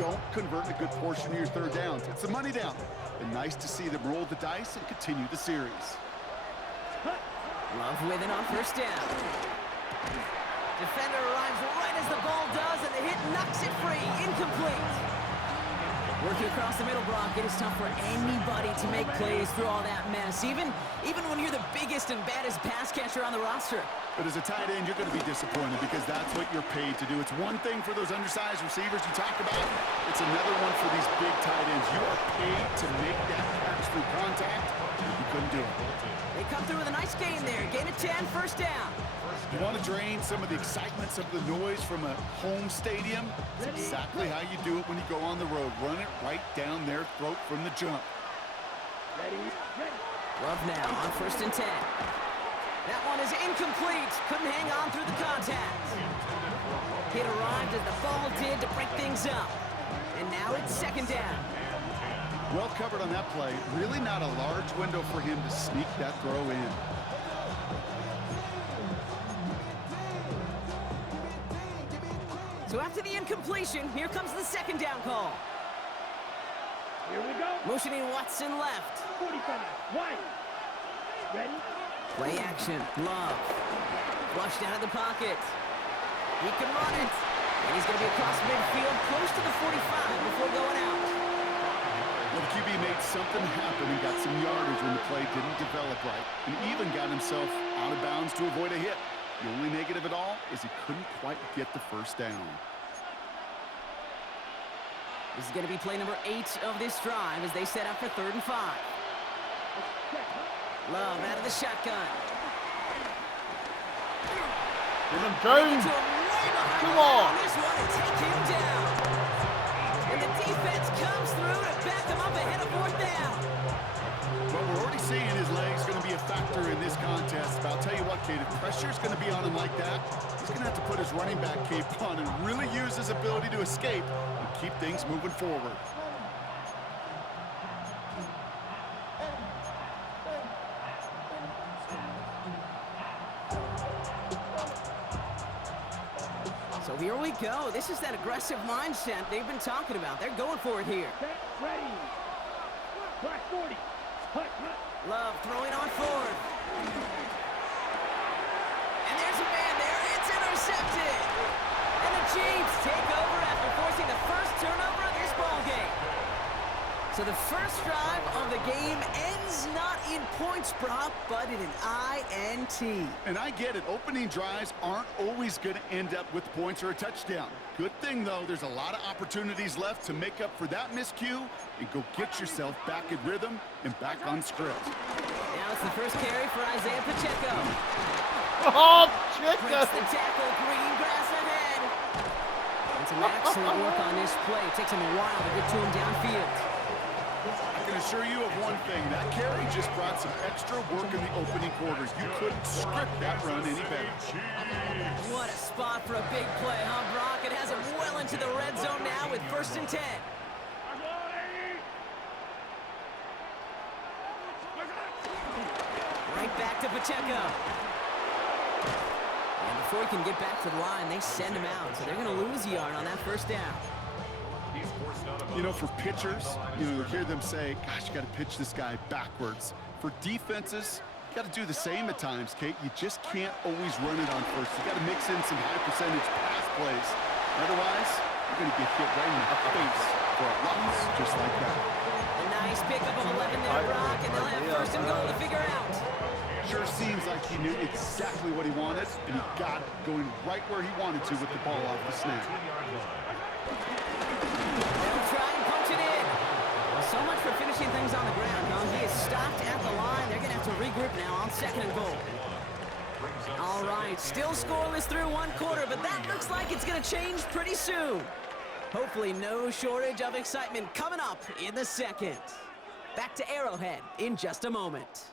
don't convert a good portion of your third downs. It's the money down. And nice to see them roll the dice and continue the series. Love with it on first down. Defender arrives right as the ball does, and the hit knocks it free. Incomplete. Working across the middle, Brock, it is tough for anybody to make plays through all that mess, even when you're the biggest and baddest pass catcher on the roster. But as a tight end, you're going to be disappointed because that's what you're paid to do. It's one thing for those undersized receivers you talk about. It's another one for these big tight ends. You are paid to make that catch through contact, and you couldn't do it. They come through with a nice gain there. Gain of 10, first down. You want to drain some of the excitement, some of the noise from a home stadium? It's exactly how you do it when you go on the road. Run it right down their throat from the jump. Love now on first and 10. That one is incomplete. Couldn't hang on through the contact. Hit arrived as the ball did to break things up. And now it's second down. Well covered on that play. Really not a large window for him to sneak that throw in. So after the incompletion, here comes the second down call. Here we go. Motioning Watson left. 45. White. Ready? Play action. Love. Flushed out of the pocket. He can run it. And he's going to be across midfield, close to the 45 before going out. Well, the QB made something happen and got some yardage when the play didn't develop right. And even got himself out of bounds to avoid a hit. The only negative at all is he couldn't quite get the first down. This is going to be play number 8 of this drive as they set up for 3rd and 5. Love out of the shotgun. Give him James. Come on. This one and take him down. And the defense comes through to back him up ahead of 4th down. Well, we're already seeing his legs going to be a factor in this contest. But I'll tell you what, Kate, if pressure's going to be on him like that, he's going to have to put his running back cape on and really use his ability to escape and keep things moving forward. So here we go. This is that aggressive mindset they've been talking about. They're going for it here. Ready. Black 40. Love throwing on 4th. And there's a man there. It's intercepted. And the Chiefs take over after forcing the first turnover of this ball game. So the first drive of the game ends not in points, Brock, but in an INT. And I get it. Opening drives aren't always going to end up with points or a touchdown. Good thing, though, there's a lot of opportunities left to make up for that miscue and go get yourself back in rhythm and back on script. Now it's the first carry for Isaiah Pacheco. Oh, check Breaks the tackle, green grass ahead. And some excellent work on this play. It takes him a while to get to him downfield. I can assure you of one thing. That carry just brought some extra work in the opening quarters. You couldn't script that run any better. What a spot for a big play, huh, Brock? It has him well into the red zone now with 1st and 10. Right back to Pacheco. And before he can get back to the line, they send him out. So they're going to lose a yard on that first down. You know, for pitchers, you hear them say, gosh, you got to pitch this guy backwards. For defenses, you got to do the same at times, Kate. You just can't always run it on first. You got to mix in some high-percentage pass plays. Otherwise, you're going to get hit right in the face for a loss just like that. A nice pickup of 11 there, Brock, and they'll have 1st and goal to figure out. Sure seems like he knew exactly what he wanted, and he got it going right where he wanted to with the ball off the snap. They'll try and punch it in. Well, so much for finishing things on the ground, huh? He is stopped at the line. They're going to have to regroup now on 2nd and goal. All right, still scoreless through 1 quarter, but that looks like it's going to change pretty soon. Hopefully no shortage of excitement coming up in the 2nd. Back to Arrowhead in just a moment.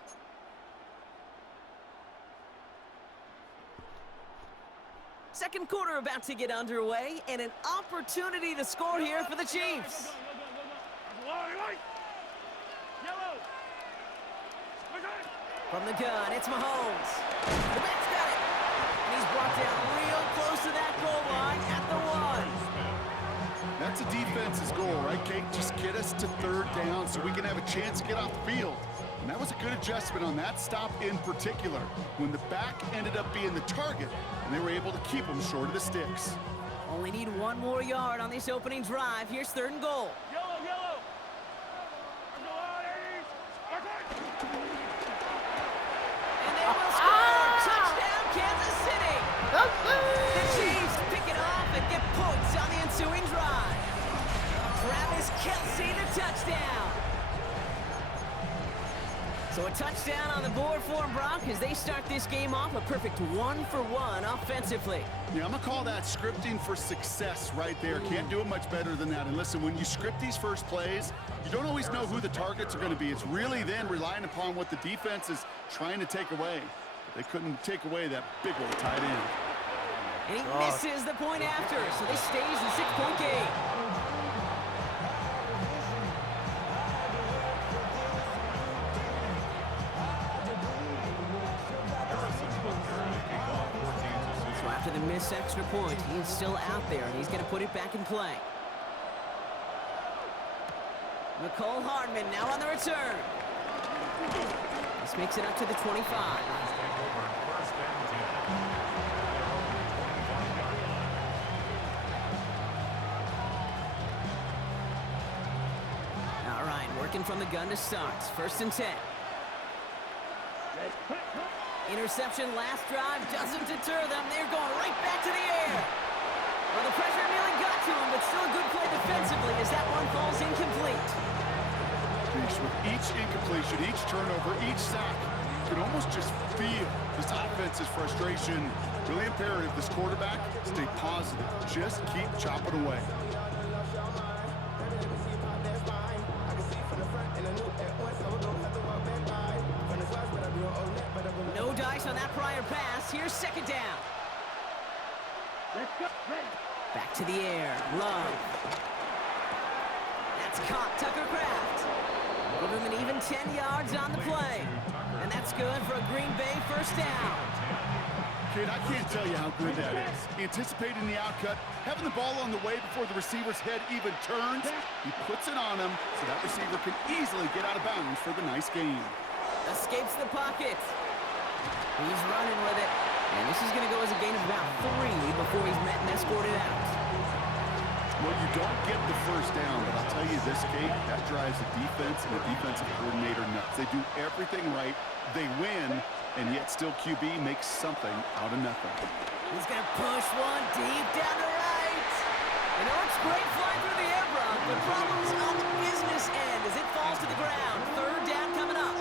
Second quarter about to get underway, and an opportunity to score here for the Chiefs. From the gun, it's Mahomes. The back's got it. And he's brought down real close to that goal line at the 1. That That's a defense's goal, right, Kate? Just get us to third down so we can have a chance to get off the field. And that was a good adjustment on that stop in particular, when the back ended up being the target, and they were able to keep them short of the sticks. Only need 1 more yard on this opening drive. Here's 3rd and goal. Yellow, yellow. And they will score! Touchdown, Kansas City! The Chiefs pick it off and get points on the ensuing drive. Travis Kelce, the touchdown. So a touchdown on the board for them, Brock, as they start this game off a perfect 1-for-1 offensively. Yeah, I'm going to call that scripting for success right there. Can't do it much better than that. And listen, when you script these first plays, you don't always know who the targets are going to be. It's really then relying upon what the defense is trying to take away. But they couldn't take away that big old tight end. And he misses the point after, so this stays a 6-point game. So after the missed extra point, he's still out there, and he's going to put it back in play. McCole Hardman now on the return. This makes it up to the 25. All right, working from the gun to start. 1st and 10. Interception last drive doesn't deter them. They're going right back to the air. Well, the pressure nearly got to him, but still a good play defensively as that one falls incomplete. With each incompletion, each turnover, each sack, you can almost just feel this offense's frustration. Really imperative this quarterback stay positive. Just keep chopping away. No dice on that prior pass. Here's 2nd down. Let's go. Ready. Back to the air. Love. That's caught. Tucker Kraft. Give him an even 10 yards on the play. And that's good for a Green Bay 1st down. Kid, I can't tell you how good that is. Anticipating the outcut, having the ball on the way before the receiver's head even turns. He puts it on him so that receiver can easily get out of bounds for the nice gain. Escapes the pocket. He's running with it. And this is going to go as a gain of about 3 before he's met and escorted out. Well, you don't get the 1st down, but I'll tell you this, Kate, that drives the defense and the defensive coordinator nuts. They do everything right. They win, and yet still QB makes something out of nothing. He's going to push one deep down the right. And it looks great flying through the air, Brock, but problems on the business end as it falls to the ground. 3rd down coming up.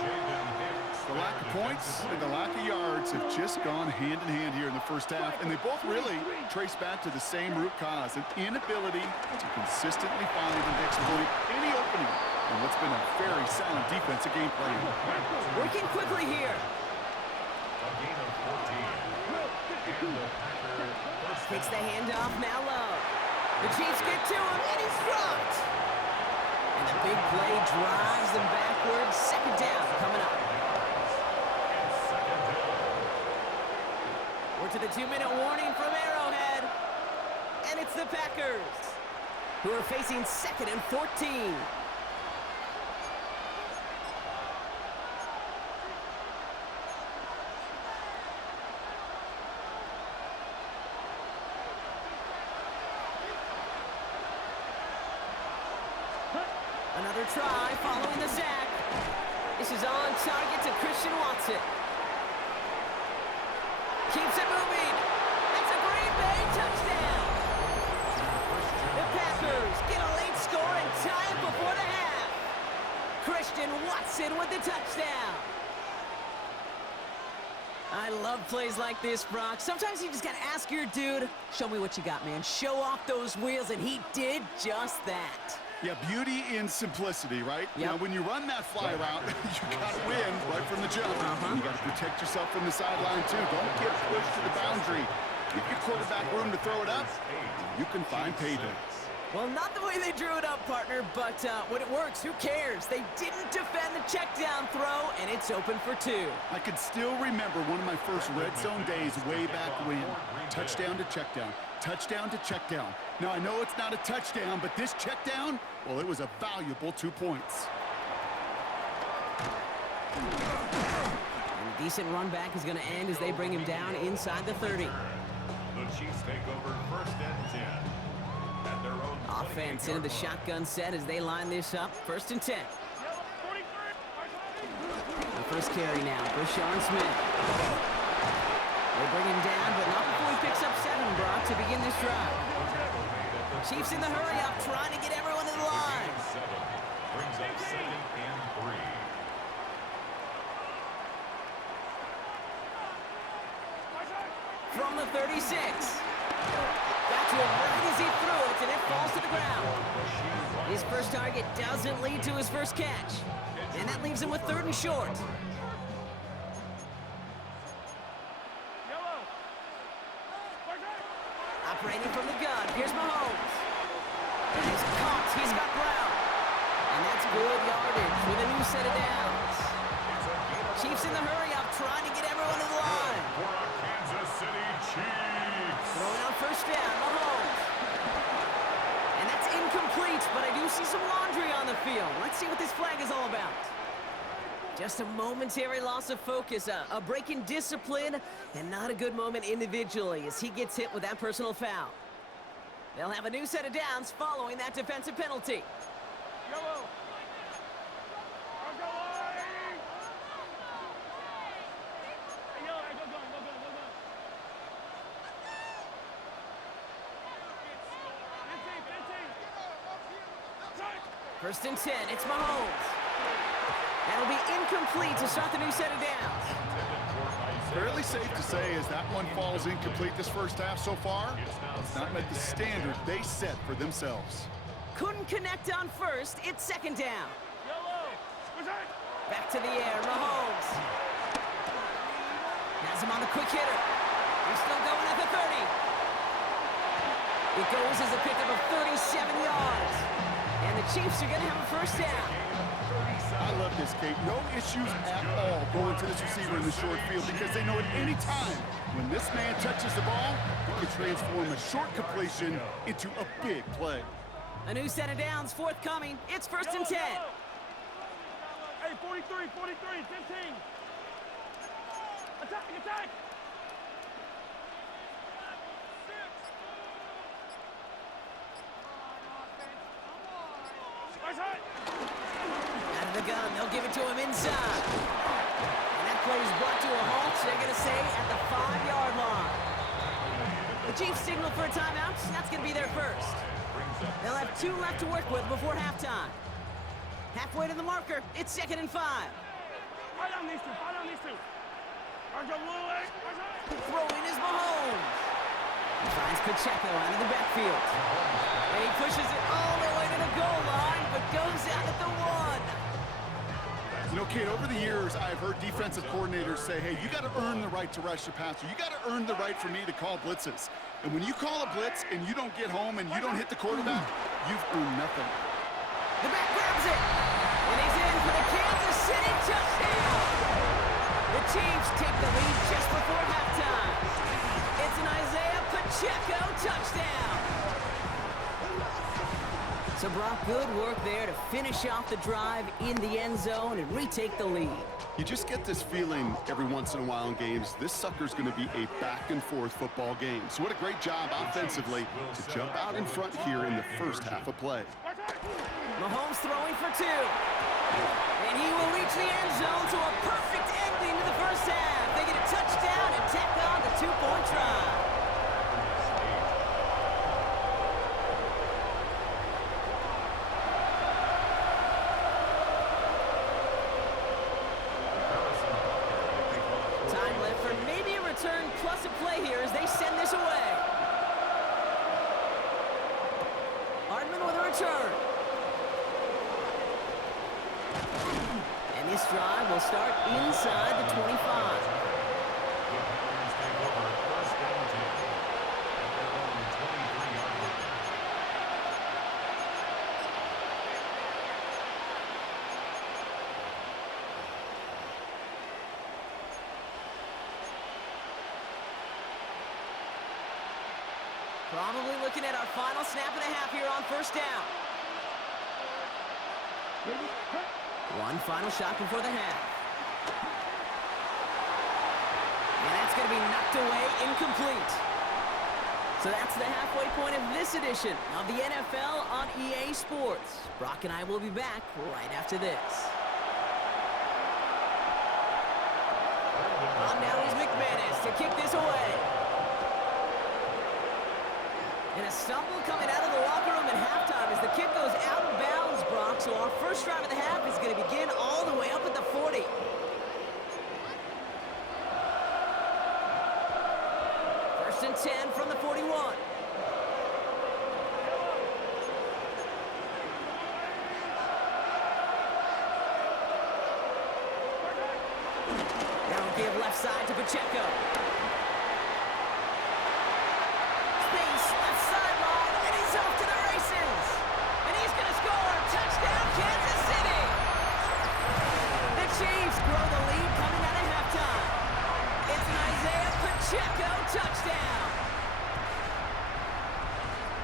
The lack of points and the lack of yards have just gone hand in hand here in the 1st half, and they both really trace back to the same root cause, an inability to consistently find and exploit any opening in what's been a very sound defensive game plan. Working quickly here. Takes the handoff, now low. The Chiefs get to him, and he's dropped. And the big play drives them backwards. 2nd down coming up. We're to the 2-minute warning from Arrowhead. And it's the Packers, who are facing 2nd and 14. Another try following the sack. This is on target to Christian Watson. Keeps it moving. That's a Green Bay touchdown. The Packers get a late score and tie it before the half. Christian Watson with the touchdown. I love plays like this, Brock. Sometimes you just got to ask your dude, show me what you got, man. Show off those wheels, and he did just that. Yeah, beauty in simplicity, right? Yep. Now, when you run that fly route, you got to win right from the jump. You got to protect yourself from the sideline, too. Don't get pushed to the boundary. Give your quarterback room to throw it up. You can find payday. Well, not the way they drew it up, partner, but when it works, who cares? They didn't defend the check down throw, and it's open for 2. I can still remember one of my first red zone days way back when. Touchdown to check down. touchdown to check down. Now, I know it's not a touchdown, but this check down, well, it was a valuable 2 points. And a decent run back is going to end as they bring him down inside the 30. The Chiefs take over 1st and 10. At their own Offense into the shotgun set as they line this up. 1st and 10. The first carry now, Brashawn Smith. They bring him down, but not before he picks up 7, Brock, to begin this drive. Chiefs in the hurry up, trying to get everyone to the line. 7 brings up 2nd and 3. From the 36. Got to him right as he threw it, and it falls to the ground. His first target doesn't lead to his first catch. And that leaves him with 3rd and short. Operating from the gun, here's Mahomes. And he's caught, he's got ground. And that's good yardage with a new set of downs. Chiefs in the hurry up, trying to get everyone to the line. For our Kansas City Chiefs. Throwing on 1st down, Mahomes. And that's incomplete, but I do see some laundry on the field. Let's see what this flag is all about. Just a momentary loss of focus, a break in discipline, and not a good moment individually as he gets hit with that personal foul. They'll have a new set of downs following that defensive penalty. First and 10, it's Mahomes. That'll be incomplete to start the new set of downs. Fairly safe to say as that one falls incomplete this first half so far, it's not met the standard they set for themselves. Couldn't connect on 1st, it's 2nd down. Back to the air, Mahomes. Has him on the quick hitter. He's still going at the 30. It goes as a pickup of 37 yards. And the Chiefs are going to have a 1st down. I love this, Kate. No issues at all going to this receiver in the short field because they know at any time when this man touches the ball, he can transform a short completion into a big play. A new set of downs forthcoming. It's 1st and 10. Hey, 43, 15. Attack! Out of the gun, they'll give it to him inside. And that play is brought to a halt, they're going to say, at the 5-yard line. The Chiefs signal for a timeout. That's going to be their first. They'll have 2 left to work with before halftime. Halfway to the marker, it's 2nd and 5. Fight on these two. Throwing is Mahomes. He finds Pacheco out of the backfield. And he pushes it all the way to the goal line, but goes out at the 1. You know, Kate, over the years, I've heard defensive coordinators say, hey, you got to earn the right to rush the passer. You got to earn the right for me to call blitzes. And when you call a blitz and you don't get home and you don't hit the quarterback, you've earned nothing. The back grabs it. And he's in for the Kansas City touchdown. The Chiefs take the lead just before halftime. It's an Isaiah Pacheco touchdown. So, Brock, good work there to finish off the drive in the end zone and retake the lead. You just get this feeling every once in a while in games, this sucker's going to be a back-and-forth football game. So what a great job offensively to jump out in front here in the first half of play. Mahomes throwing for 2. And he will reach the end zone to a perfect ending to the first half. They get a touchdown and tack on the 2-point try. Time left for maybe a return plus a play here as they send this away. Hardman with a return. And this drive will start inside the 25. Probably looking at our final snap and a half here on first down. One final shot before the half. And that's going to be knocked away, incomplete. So that's the halfway point of this edition of the NFL on EA Sports. Brock and I will be back right after this. On now is McManus to kick this away. And a stumble coming out of the locker room at halftime as the kick goes out of bounds, Brock. So our first drive of the half is going to begin all the way up at the 40. First and 10 from the 41. Now give left side to Pacheco. Space, left sideline, and he's off to the races. And he's going to score. Touchdown, Kansas City. The Chiefs grow the lead coming out of halftime. It's an Isaiah Pacheco touchdown.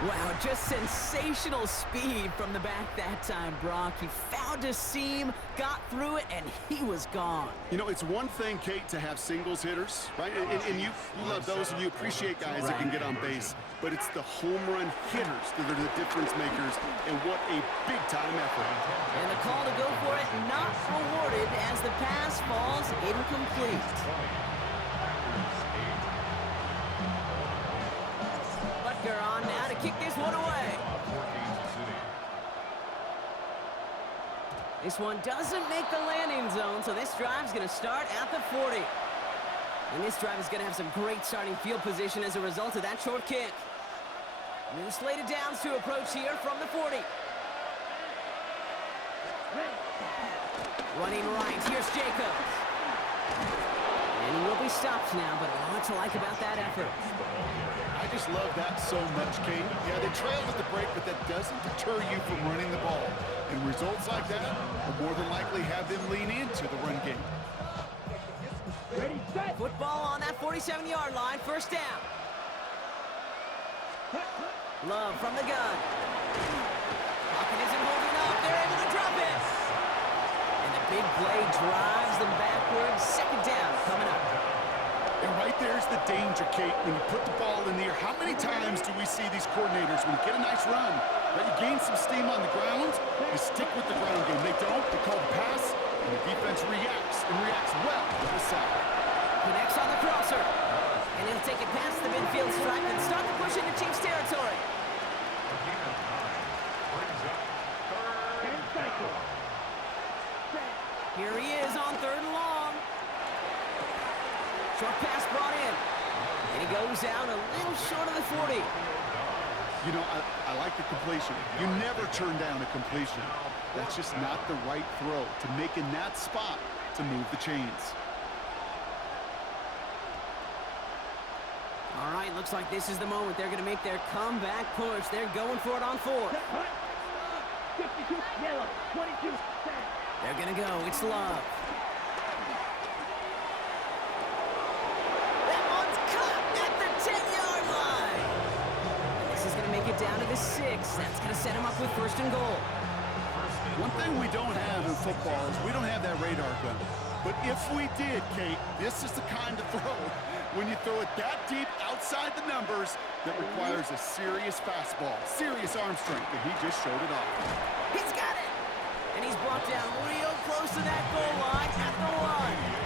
Wow, just sensational speed from the back that time, Brock. He found a seam, got through it, and he was gone. You know, it's one thing, Kate, to have singles hitters, right? And you love those, and you appreciate guys that can get on base. But it's the home run hitters that are the difference makers, and what a big-time effort. And the call to go for it not rewarded as the pass falls incomplete. Butker on now to kick this one away. This one doesn't make the landing zone, so this drive's going to start at the 40. And this drive is going to have some great starting field position as a result of that short kick. New slated downs to approach here from the 40. Running right, here's Jacobs. And he will be stopped now, but a lot to like about that effort. I just love that so much, Kate. Yeah, they trailed at the break, but that doesn't deter you from running the ball. And results like that will more than likely have them lean into the run game. Football on that 47-yard line, first down. Love from the gun. Pocket isn't holding up. They're able to drop it. And the big play drives them backwards. Second down coming up. And right there's the danger, Kate, when you put the ball in the air. How many times do we see these coordinators, when you get a nice run, right, you gain some steam on the ground, you stick with the ground game. They don't, they call the pass, and the defense reacts, and reacts well with the sack. Connects on the crosser. And he'll take it past the midfield stripe and start to push into Chiefs territory. Here he is on third and long. Short pass brought in. And he goes out a little short of the 40. You know, I like the completion. You never turn down a completion. That's just not the right throw to make in that spot to move the chains. All right, looks like this is the moment. They're going to make their comeback push. They're going for it on fourth. 52, yellow, 22, They're going to go. It's Love. That one's caught at the 10-yard line. And this is going to make it down to the 6. That's going to set him up with first and goal. One thing we don't have in football is we don't have that radar gun. But if we did, Kate, this is the kind of throw when you throw it that deep outside the numbers that requires a serious fastball, serious arm strength, and he just showed it off. He's got it! And he's brought down real close to that goal line at the 1.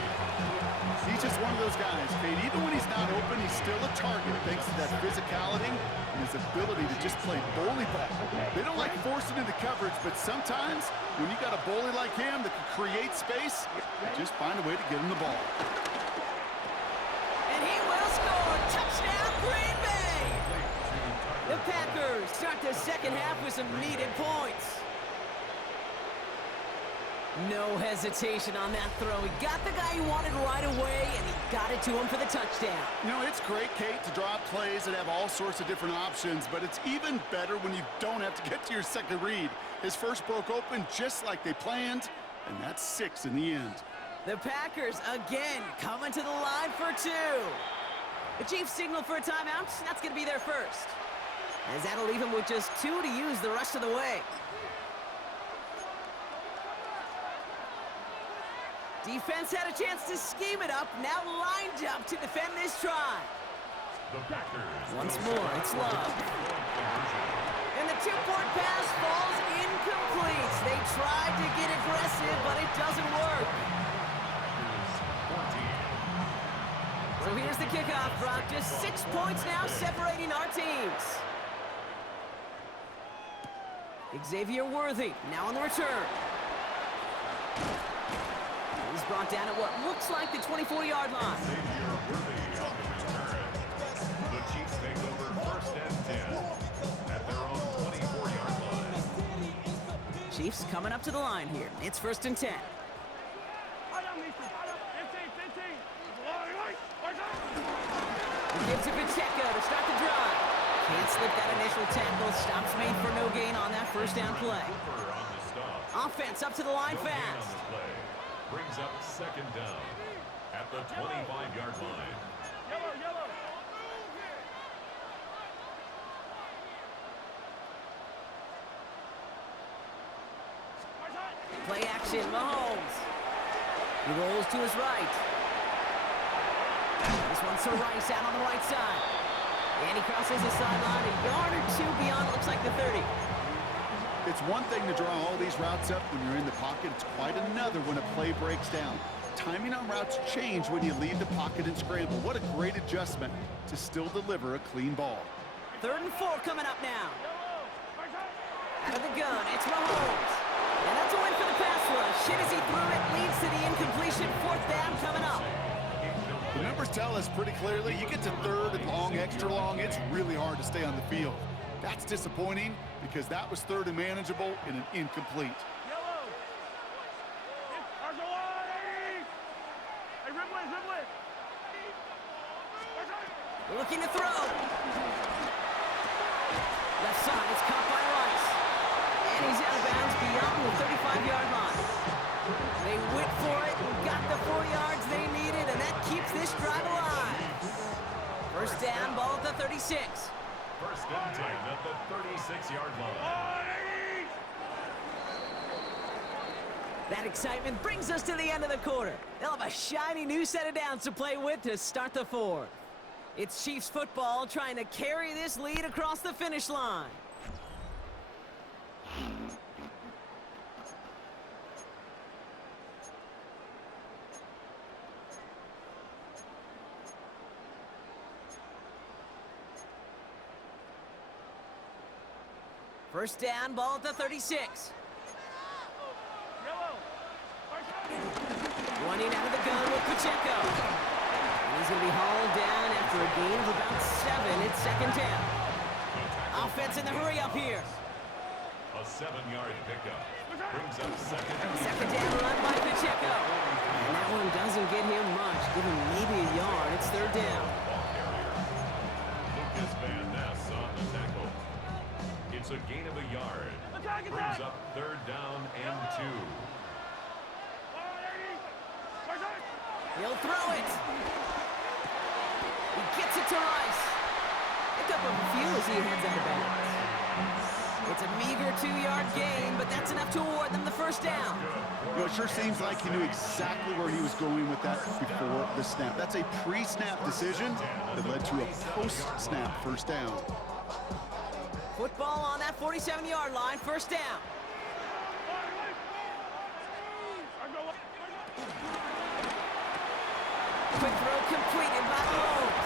He's just one of those guys, Kate. Even when he's not open, he's still a target thanks to that physicality and his ability to just play bully ball. They don't like forcing into coverage, but sometimes when you got a bully like him that can create space, you just find a way to get him the ball. And he will score! Touchdown, Green Bay! The Packers start the second half with some needed points. No hesitation on that throw. He got the guy he wanted right away, and he got it to him for the touchdown. You know, it's great, Kate, to draw up plays that have all sorts of different options, but it's even better when you don't have to get to your second read. His first broke open just like they planned, and that's 6 in the end. The Packers, again, coming to the line for 2. The Chiefs signal for a timeout. That's going to be their first. as that'll leave him with just 2 to use the rest of the way. Defense had a chance to scheme it up, now lined up to defend this try. The Packers. Once more, it's Love. And the 2-point pass falls incomplete. They tried to get aggressive, but it doesn't work. So here's the kickoff, Brock. Just 6 points now separating our teams. Xavier Worthy now on the return. He's brought down at what looks like the 24-yard line. Xavier Worthy on the return. The Chiefs take over 1st and 10 at their own 24-yard line. Chiefs coming up to the line here. It's 1st and 10. He gives to Pacheco to start the drive. Can't slip that initial tackle. Stops made for no gain on that 1st down play. Cooper on the stop. Offense up to the line No gain on fast. the play. Brings up 2nd down at the 25-yard line. Play action, Mahomes. He rolls to his right. This one's to Rice out on the right side. And he crosses the sideline a yard or 2 beyond, looks like the 30. It's one thing to draw all these routes up when you're in the pocket. It's quite another when a play breaks down. Timing on routes change when you leave the pocket and scramble. What a great adjustment to still deliver a clean ball. 3rd and 4 coming up now. Out of the gun, it's Mahomes. And that's a win for the pass rush. Shit as he threw it, leads to the incompletion. 4th down coming up. The numbers tell us pretty clearly, you get to 3rd and long, extra long, it's really hard to stay on the field. That's disappointing because that was 3rd and manageable and an incomplete. Looking to throw. Left side, it's caught by Rice. And he's out of bounds beyond the 35-yard line. They went for it and got the 4 yards they needed, and that keeps this drive alive. 1st down, ball at the 36. 1st and 10 at the 36-yard line. That excitement brings us to the end of the quarter. They'll have a shiny new set of downs to play with to start the 4th. It's Chiefs football trying to carry this lead across the finish line. First down, ball at the 36. Running out of the gun with Pacheco. And he's going to be hauled down after a gain of about 7. It's 2nd down. Offense in the hurry up here. A 7-yard pickup. Brings up 2nd. 2nd down run by Pacheco. And that one doesn't get him much. Give him maybe a yard. It's 3rd down. Ball carrier. Lucas Van Ness on the tackle. It's a gain of a yard. Brings up 3rd down and 2. He'll throw it. He gets it to Rice. Picked up a few as he heads out of bounds. It's a meager 2-yard gain, but that's enough to award them the 1st down. You know, it sure seems like he knew exactly where he was going with that before the snap. That's a pre-snap decision that led to a post-snap 1st down. Football on that 47-yard line, 1st down. Quick throw completed by Mahomes.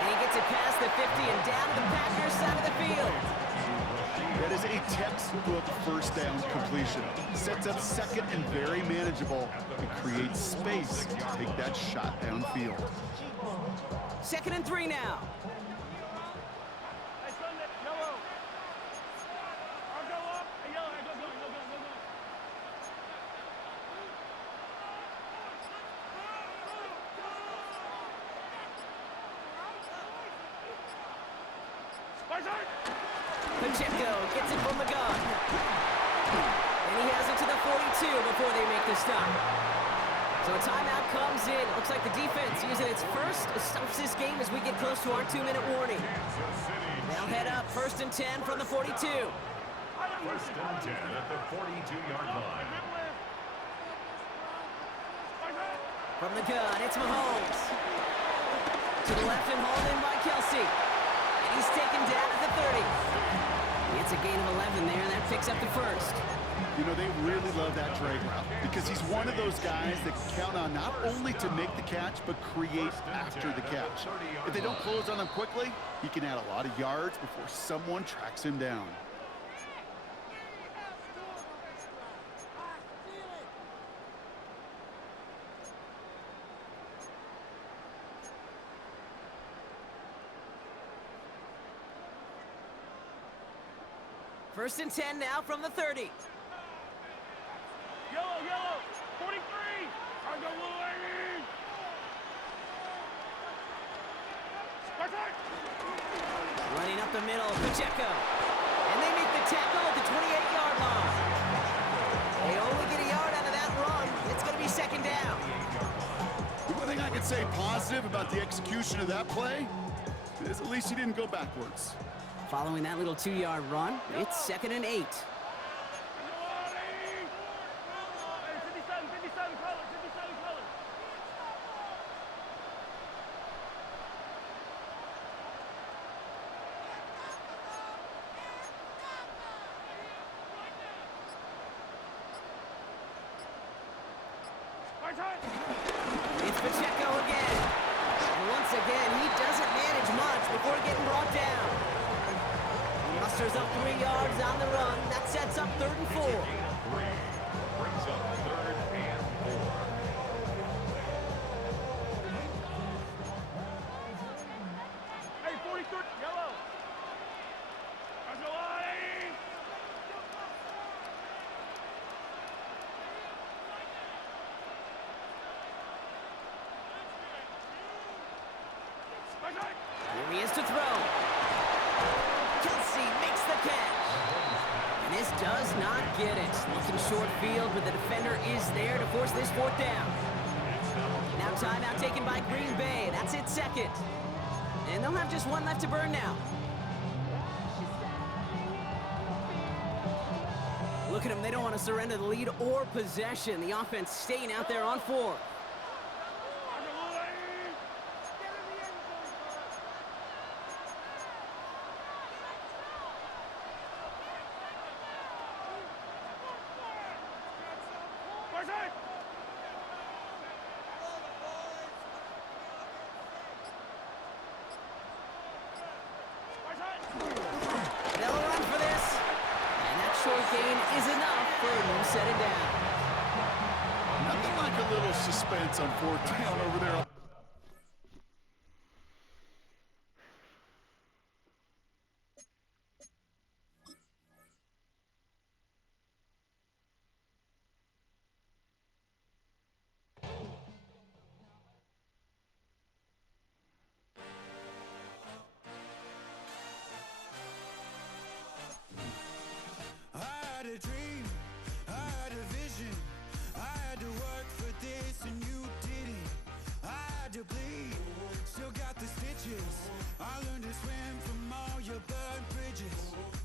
And he gets it past the 50 and down to the Packers side of the field. That is a textbook 1st down completion. Sets up 2nd and very manageable and creates space to take that shot downfield. 2nd and 3 now. Pacheco gets it from the gun. And he has it to the 42 before they make the stop. So a timeout comes in. Looks like the defense using its first stops this game as we get close to our 2-minute warning. They'll head up 1st and 10 from the 42. 1st and 10 at the 42-yard line. From the gun, it's Mahomes. To the left and hauled in by Kelsey. And he's taken down at the 30. It's a gain of 11 there, and that picks up the first. You know, they really love that drag route because he's one of those guys that can count on not only to make the catch, but create after the catch. If they don't close on him quickly, he can add a lot of yards before someone tracks him down. First and 10 now from the 30. Yellow, 43. I go Louis. Running up the middle, Pacheco. And they make the tackle at the 28-yard line. They only get a yard out of that run. It's going to be 2nd down. The one thing I can say positive about the execution of that play is at least he didn't go backwards. Following that little 2-yard run, it's 2nd and 8. It's Pacheco again. And once again, he doesn't manage much before getting brought down. He musters up 3 yards on the run. That sets up 3rd and 4. Brings up 3rd and 4. Hey, 43. Yellow. Here he is to throw. Kelsey makes the catch. And this does not get it. Looking short field, but the defender is there to force this 4th down. Now timeout taken by Green Bay. That's it 2nd. And they'll have just 1 left to burn now. Look at them. They don't want to surrender the lead or possession. The offense staying out there on 4. They'll run for this. And that short gain is enough for a new set it down. Nothing like a little suspense on 4th down over there.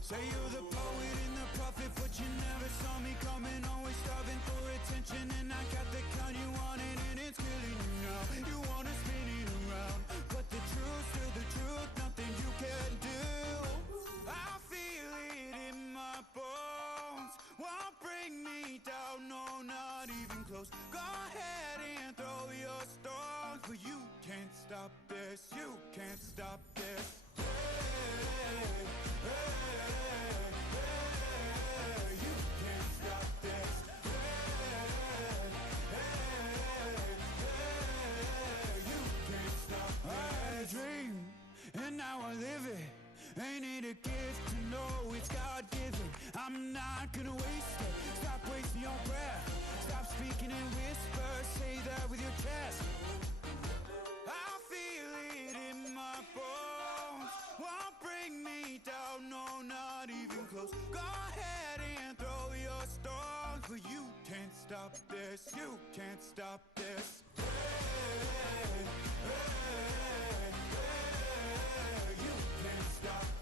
Say you're the poet and the prophet, but you never saw me coming. Always starving for attention, and I got the kind you wanted, and it's killing you now. You wanna spin it around, but the truth's still the truth. Nothing you can do. I feel it in my bones. Won't bring me down, no, not even close. Go ahead and throw your stones, but you can't stop this. You can't stop this. Hey, hey. And now I live it. Ain't it a gift to know it's God-given? I'm not gonna waste it. Stop wasting your breath. Stop speaking in whispers. Say that with your chest. I feel it in my bones. Won't bring me down, no, not even close. Go ahead and throw your stones, but you can't stop this. this. You can't stop this. Hey, hey, hey, you can't stop